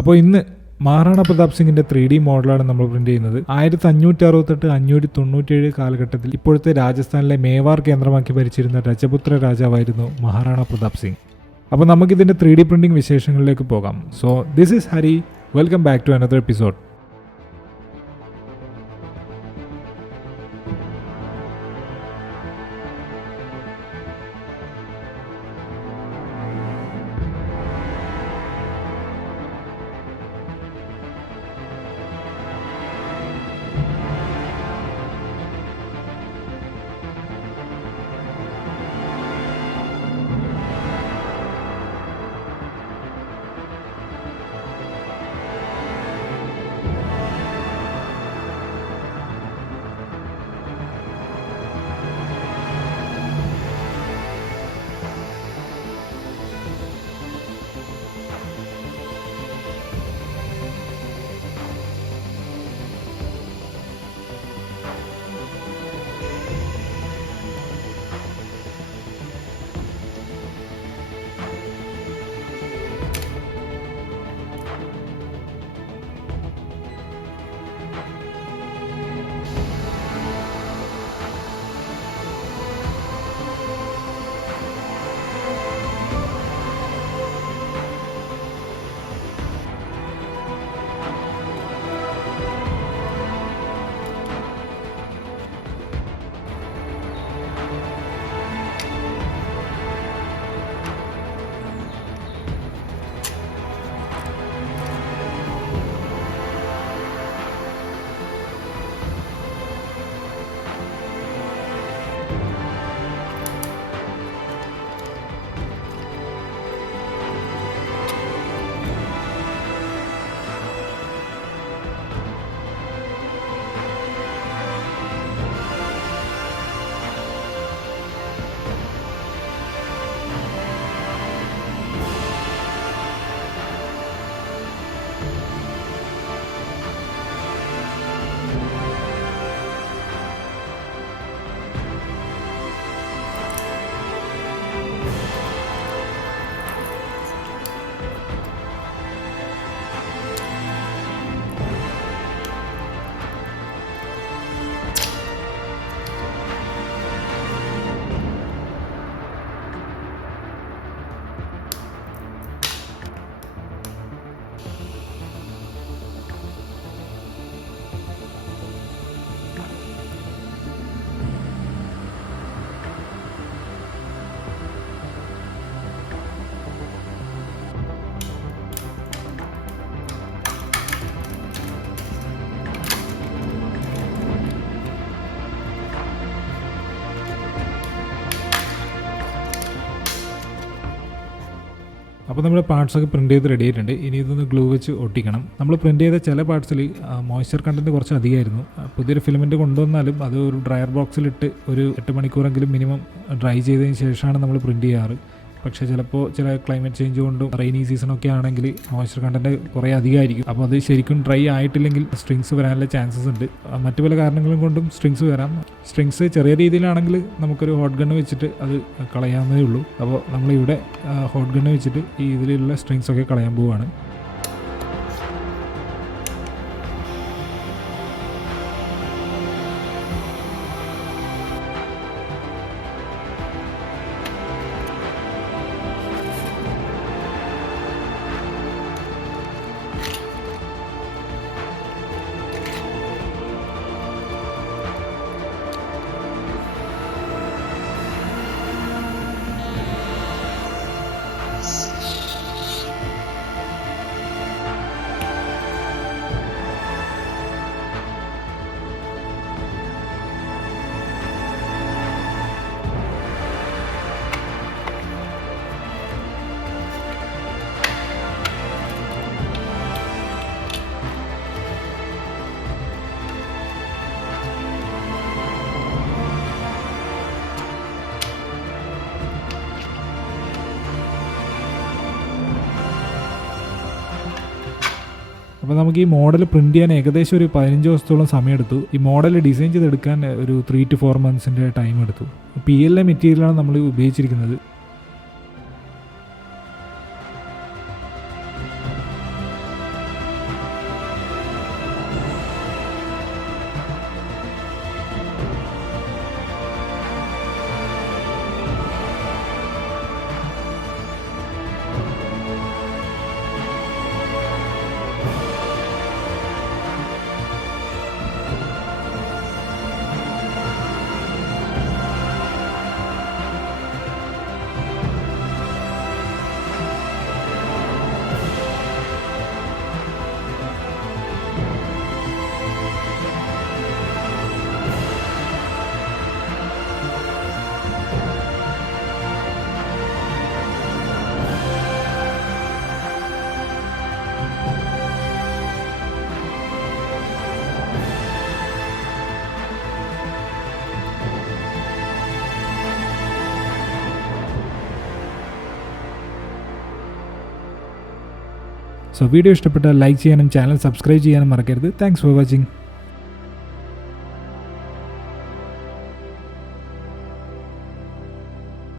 അപ്പോൾ ഇന്ന് മഹാറാണ പ്രതാപ് സിംഗിന്റെ 3D മോഡലാണ് നമ്മൾ പ്രിന്റ് ചെയ്യുന്നത്. 1568-597 കാലഘട്ടത്തിൽ ഇപ്പോഴത്തെ രാജസ്ഥാനിലെ മേവാർ കേന്ദ്രമാക്കി ഭരിച്ചിരുന്ന രജപുത്ര രാജാവായിരുന്നു മഹാറാണ പ്രതാപ് സിംഗ്. അപ്പോൾ നമുക്കിതിന്റെ 3D പ്രിന്റിംഗ് വിശേഷങ്ങളിലേക്ക് പോകാം. So this is Hari, welcome back to another episode. അപ്പോൾ നമ്മൾ പാർട്സൊക്കെ പ്രിൻറ്റ് ചെയ്ത് റെഡി ആയിട്ടുണ്ട്. ഇനി ഇതൊന്ന് ഗ്ലൂ വെച്ച് ഒട്ടിക്കണം. നമ്മൾ പ്രിൻറ്റ് ചെയ്ത ചില പാർട്സിൽ മോയ്സ്ചർ കണ്ടൻറ്റ് കുറച്ച് അധികമായിരുന്നു. പുതിയൊരു ഫിലമെൻറ്റ് കൊണ്ടുവന്നാലും അത് ഒരു ഡ്രയർ ബോക്സിലിട്ട് ഒരു 8 മണിക്കൂറെങ്കിലും മിനിമം ഡ്രൈ ചെയ്തതിന് ശേഷമാണ് നമ്മൾ പ്രിൻറ്റ് ചെയ്യാറ്. പക്ഷേ ചിലപ്പോൾ ചില ക്ലൈമറ്റ് ചേഞ്ച് കൊണ്ടും റെയിനി സീസണൊക്കെ ആണെങ്കിൽ മോയ്സ്ചർ കണ്ടൻറ്റ് കുറേ അധികമായിരിക്കും. അപ്പോൾ അത് ശരിക്കും ഡ്രൈ ആയിട്ടില്ലെങ്കിൽ സ്ട്രിങ്സ് വരാനുള്ള ചാൻസസ് ഉണ്ട്. മറ്റു പല കാരണങ്ങളും കൊണ്ടും സ്ട്രിങ്സ് വരാം. സ്ട്രിങ്സ് ചെറിയ രീതിയിലാണെങ്കിൽ നമുക്കൊരു ഹോട്ട് ഗണ്ണ് വെച്ചിട്ട് അത് കളയാവുന്നതേ ഉള്ളൂ. അപ്പോൾ നമ്മളിവിടെ ഹോട്ട് ഗണ്ണ് വെച്ചിട്ട് ഈ ഇതിലുള്ള സ്ട്രിങ്സൊക്കെ കളയാൻ പോവുകയാണ്. അപ്പോൾ നമുക്ക് ഈ മോഡൽ പ്രിൻറ്റ് ചെയ്യാൻ ഏകദേശം ഒരു 15 ദിവസത്തോളം സമയമെടുത്തു. ഈ മോഡൽ ഡിസൈൻ ചെയ്തെടുക്കാൻ ഒരു 3 to 4 months ടൈം എടുത്തു. PLA മെറ്റീരിയലാണ് നമ്മൾ ഉപയോഗിച്ചിരിക്കുന്നത്. സോ വീഡിയോ ഇഷ്ടപ്പെട്ടാൽ ലൈക്ക് ചെയ്യാനും ചാനൽ സബ്സ്ക്രൈബ് ചെയ്യാനും മറക്കരുത്. Thanks for watching.